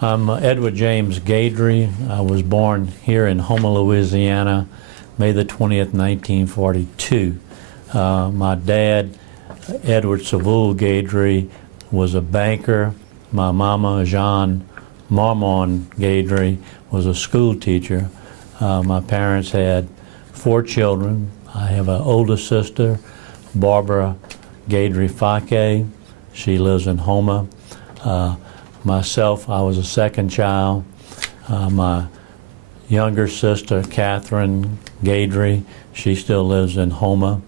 I'm Edward James Gadry. I was born here in Houma, Louisiana, May the 20th, 1942. My dad, Edward Savule Gadry, was a banker. My mama, Jean Marmon Gadry, was a school teacher. My parents had 4 children. I have an older sister, Barbara Gadry Fake. She lives in Houma. Myself, I was a second child. My younger sister, Catherine Gadry, she still lives in Houma.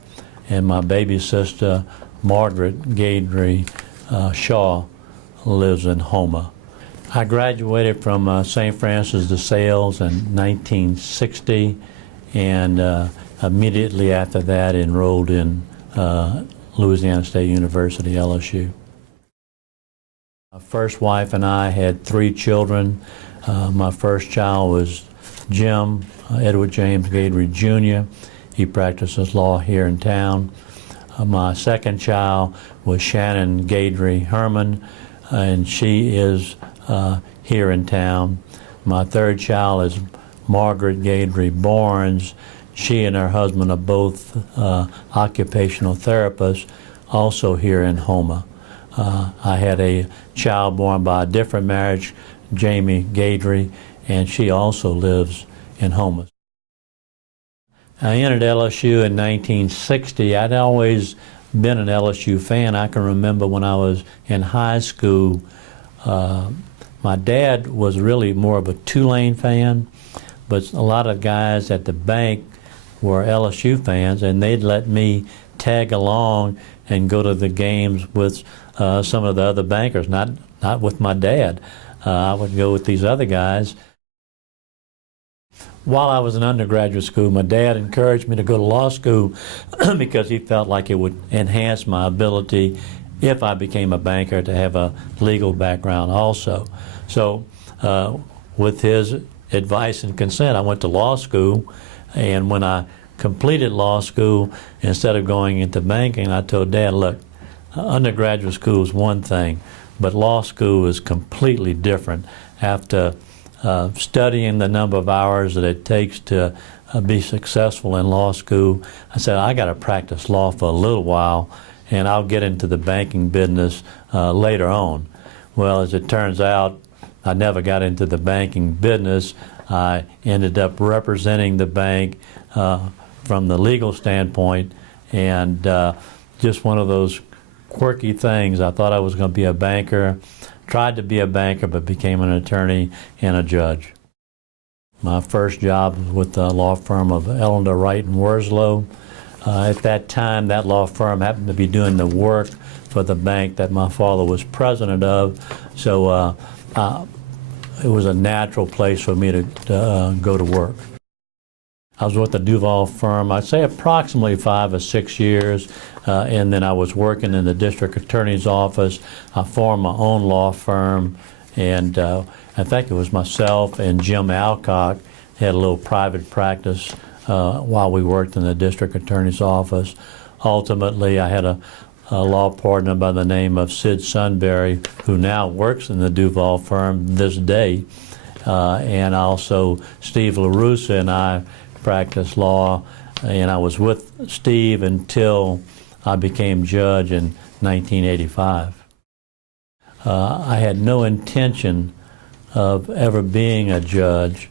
And my baby sister, Margaret Gadry Shaw, lives in Houma. I graduated from St. Francis de Sales in 1960, and immediately after that enrolled in Louisiana State University, LSU. My first wife and I had 3 children. My first child was Jim, Edward James Gadry Jr. He practices law here in town. My second child was Shannon Gadry Herman, and she is here in town. My third child is Margaret Gadry Barnes. She and her husband are both occupational therapists, also here in Houma. I had a child born by a different marriage, Jamie Gadry, and she also lives in Houma. I entered LSU in 1960. I'd always been an LSU fan. I can remember when I was in high school, my dad was really more of a Tulane fan, but a lot of guys at the bank were LSU fans, and they'd let me tag along and go to the games with some of the other bankers, not with my dad. I would go with these other guys. While I was in undergraduate school, my dad encouraged me to go to law school because he felt like it would enhance my ability, if I became a banker, to have a legal background also. So with his advice and consent, I went to law school, and when I completed law school, instead of going into banking, I told Dad, look, undergraduate school is one thing, but law school is completely different. After studying the number of hours that it takes to be successful in law school, I said, I got to practice law for a little while, and I'll get into the banking business later on. Well, as it turns out, I never got into the banking business. I ended up representing the bank from the legal standpoint, and just one of those quirky things. I thought I was going to be a banker, tried to be a banker, but became an attorney and a judge. My first job was with the law firm of Ellender Wright and Worslow. At that time, that law firm happened to be doing the work for the bank that my father was president of, so it was a natural place for me to go to work. I was with the Duval firm, I'd say approximately 5 or 6 years, and then I was working in the district attorney's office. I formed my own law firm, and I think it was myself and Jim Alcock had a little private practice while we worked in the district attorney's office. Ultimately, I had a law partner by the name of Sid Sunbury, who now works in the Duval firm this day, and also Steve LaRussa and I practiced law, and I was with Steve until I became judge in 1985. I had no intention of ever being a judge,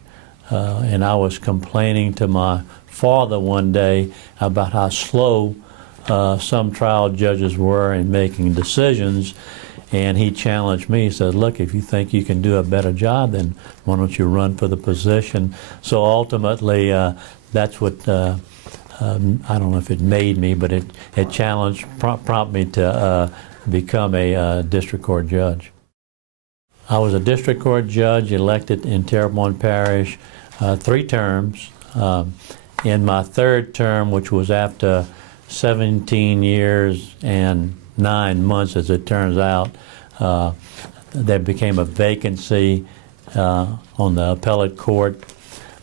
and I was complaining to my father one day about how slow some trial judges were in making decisions, and he challenged me. He said, look, if you think you can do a better job, then why don't you run for the position? So ultimately, that's what, I don't know if it made me, but it challenged, prompted me to become a district court judge. I was a district court judge elected in Terrebonne Parish 3 terms. In my 3rd term, which was after 17 years and 9 months, as it turns out, there became a vacancy on the appellate court.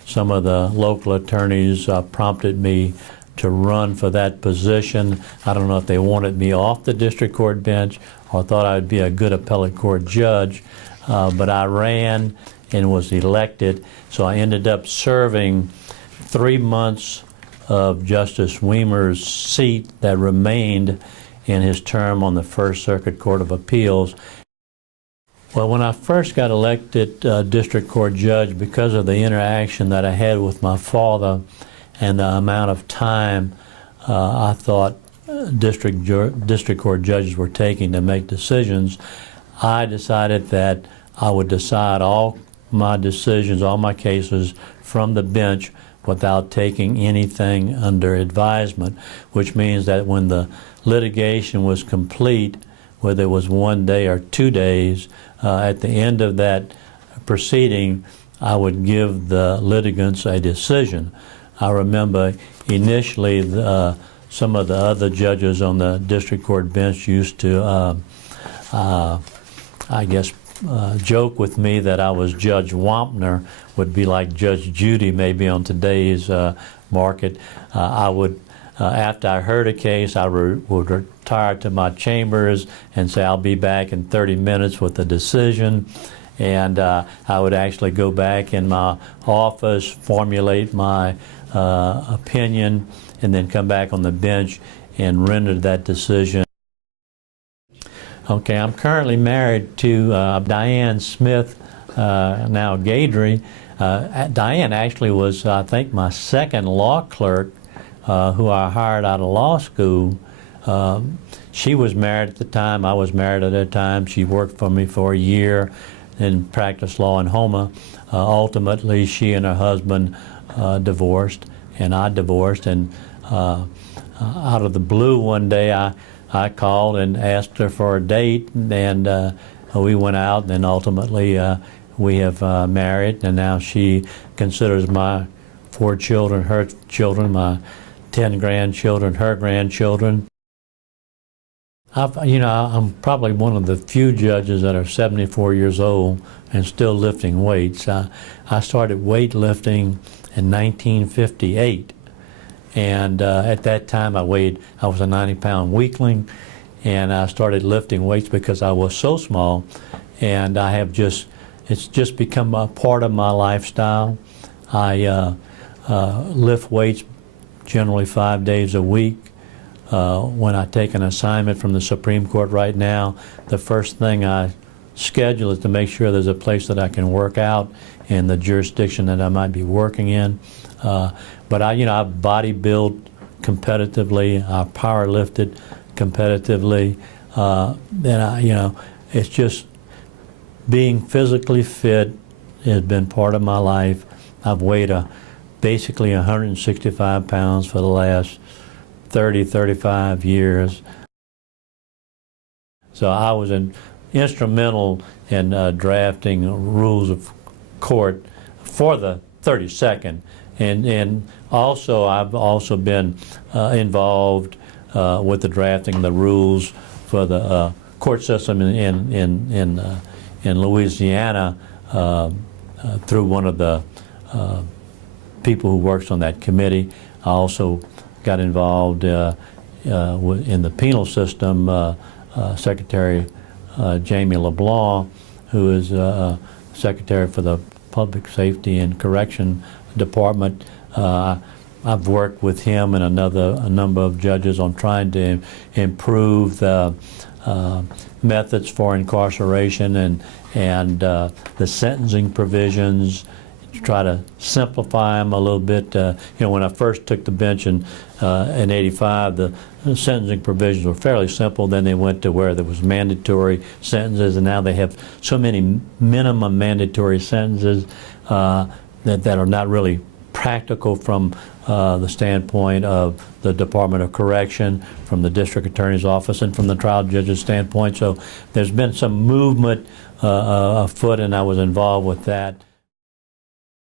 Some of the local attorneys prompted me to run for that position. I don't know if they wanted me off the district court bench or thought I'd be a good appellate court judge, but I ran and was elected, so I ended up serving 3 months of Justice Weimer's seat that remained in his term on the First Circuit Court of Appeals. Well, when I first got elected district court judge, because of the interaction that I had with my father and the amount of time I thought district court judges were taking to make decisions, I decided that I would decide all my decisions, all my cases from the bench without taking anything under advisement, which means that when the litigation was complete, whether it was 1 day or 2 days, at the end of that proceeding, I would give the litigants a decision. I remember initially some of the other judges on the district court bench used to, joke with me that I was Judge Wampner, would be like Judge Judy maybe on today's market. I would, after I heard a case, I would retire to my chambers and say, I'll be back in 30 minutes with a decision. And I would actually go back in my office, formulate my opinion, and then come back on the bench and render that decision. Okay, I'm currently married to Diane Smith, now Gadry. Diane actually was, I think, my second law clerk who I hired out of law school. She was married at the time. I was married at that time. She worked for me for a year and practiced law in Houma. Ultimately, she and her husband divorced, and I divorced. And out of the blue one day, I called and asked her for a date, and we went out, and then ultimately we have married, and now she considers my 4 children her children, my 10 grandchildren her grandchildren. I'm probably one of the few judges that are 74 years old and still lifting weights. I started weightlifting in 1958. And at that time I was a 90-pound weakling, and I started lifting weights because I was so small, and it's just become a part of my lifestyle. I lift weights generally 5 days a week. When I take an assignment from the Supreme Court right now, the first thing I schedule is to make sure there's a place that I can work out in the jurisdiction that I might be working in. But I bodybuilt competitively, I power lifted competitively. It's just being physically fit has been part of my life. I've weighed basically 165 pounds for the last 35 years. So I was instrumental in drafting rules of court for the 32nd. And also, I've also been involved with the drafting of the rules for the court system in Louisiana through one of the people who works on that committee. I also got involved in the penal system. Secretary Jamie LeBlanc, who is Secretary for the Public Safety and Correction Department. I've worked with him and a number of judges on trying to improve the methods for incarceration and the sentencing provisions, to try to simplify them a little bit. When I first took the bench in '85, the sentencing provisions were fairly simple. Then they went to where there was mandatory sentences, and now they have so many minimum mandatory sentences that are not really practical from the standpoint of the Department of Correction, from the District Attorney's Office, and from the trial judge's standpoint. So there's been some movement afoot, and I was involved with that.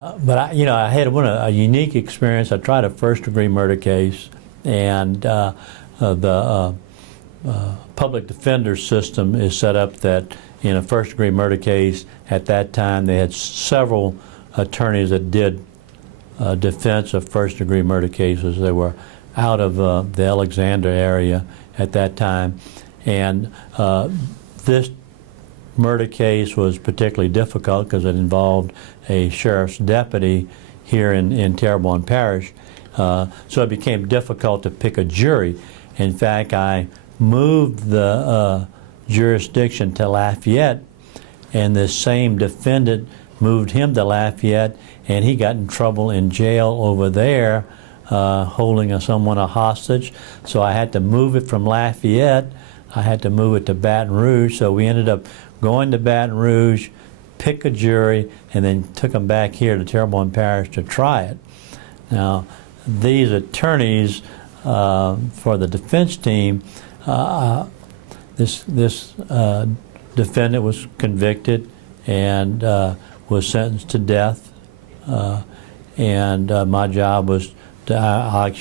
But I had a unique experience. I tried a first-degree murder case, and the public defender system is set up that in a first-degree murder case, at that time, they had several attorneys that did defense of first-degree murder cases. They were out of the Alexander area at that time, and this murder case was particularly difficult because it involved a sheriff's deputy here in Terrebonne Parish. So it became difficult to pick a jury. In fact, I moved the jurisdiction to Lafayette, and this same defendant moved him to Lafayette, and he got in trouble in jail over there holding someone a hostage. So I had to move it from Lafayette. I had to move it to Baton Rouge. So we ended up going to Baton Rouge, pick a jury, and then took them back here to Terrebonne Parish to try it. Now, these attorneys for the defense team, this defendant was convicted and was sentenced to death, and my job was to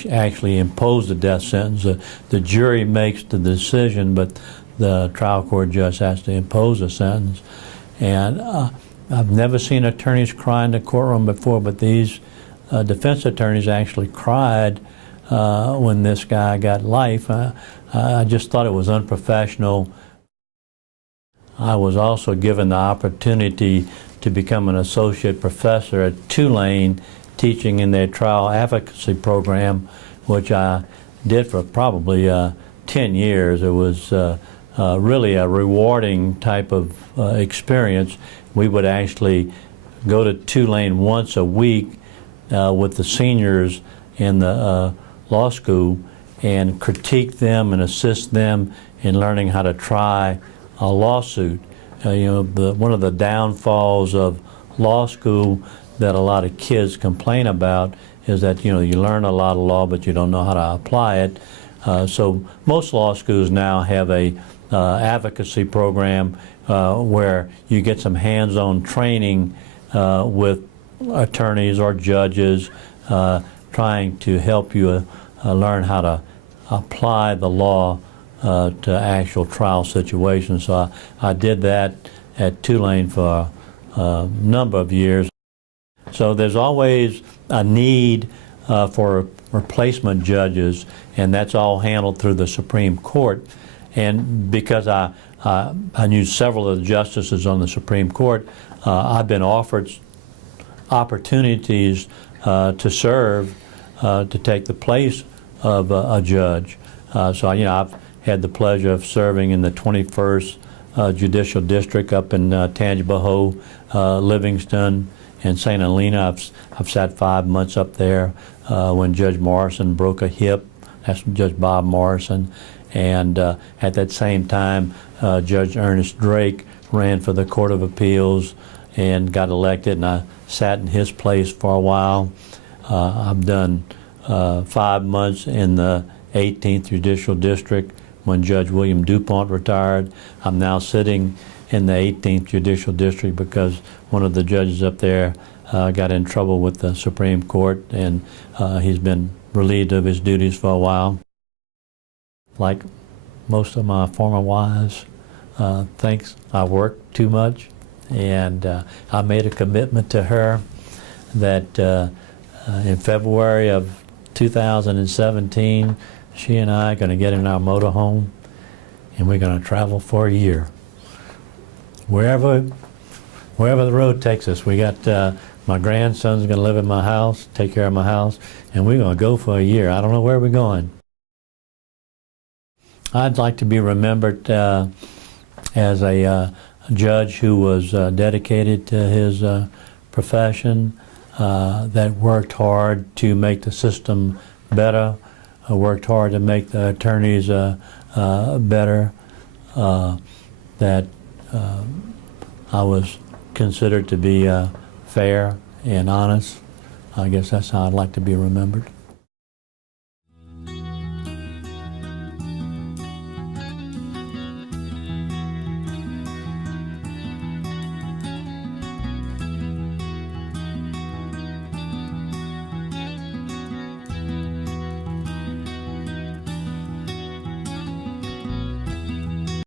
actually impose the death sentence. The jury makes the decision, but the trial court judge has to impose a sentence. And I've never seen attorneys cry in the courtroom before, but these defense attorneys actually cried when this guy got life. I just thought it was unprofessional. I was also given the opportunity to become an associate professor at Tulane, teaching in their trial advocacy program, which I did for probably 10 years. It was really a rewarding type of experience. We would actually go to Tulane once a week with the seniors in the law school and critique them and assist them in learning how to try a lawsuit. One of the downfalls of law school that a lot of kids complain about is that you learn a lot of law, but you don't know how to apply it. So most law schools now have a advocacy program where you get some hands-on training with attorneys or judges trying to help you learn how to apply the law to actual trial situations. So I did that at Tulane for a number of years. So there's always a need for replacement judges, and that's all handled through the Supreme Court. And because I knew several of the justices on the Supreme Court, I've been offered opportunities to serve, to take the place of a judge. So I've had the pleasure of serving in the 21st Judicial District up in Tangipahoa, Livingston, and St. Helena. I've sat 5 months up there when Judge Morrison broke a hip. That's Judge Bob Morrison. And at that same time, Judge Ernest Drake ran for the Court of Appeals and got elected, and I sat in his place for a while. I've done 5 months in the 18th Judicial District when Judge William DuPont retired. I'm now sitting in the 18th Judicial District because one of the judges up there got in trouble with the Supreme Court, and he's been relieved of his duties for a while. Like most of my former wives, thinks I work too much, and I made a commitment to her that in February of 2017, she and I are going to get in our motorhome, and we're going to travel for a year. Wherever the road takes us. We got my grandson's going to live in my house, take care of my house, and we're going to go for a year. I don't know where we're going. I'd like to be remembered as a judge who was dedicated to his profession, that worked hard to make the system better, worked hard to make the attorneys better, that I was considered to be fair and honest. I guess that's how I'd like to be remembered.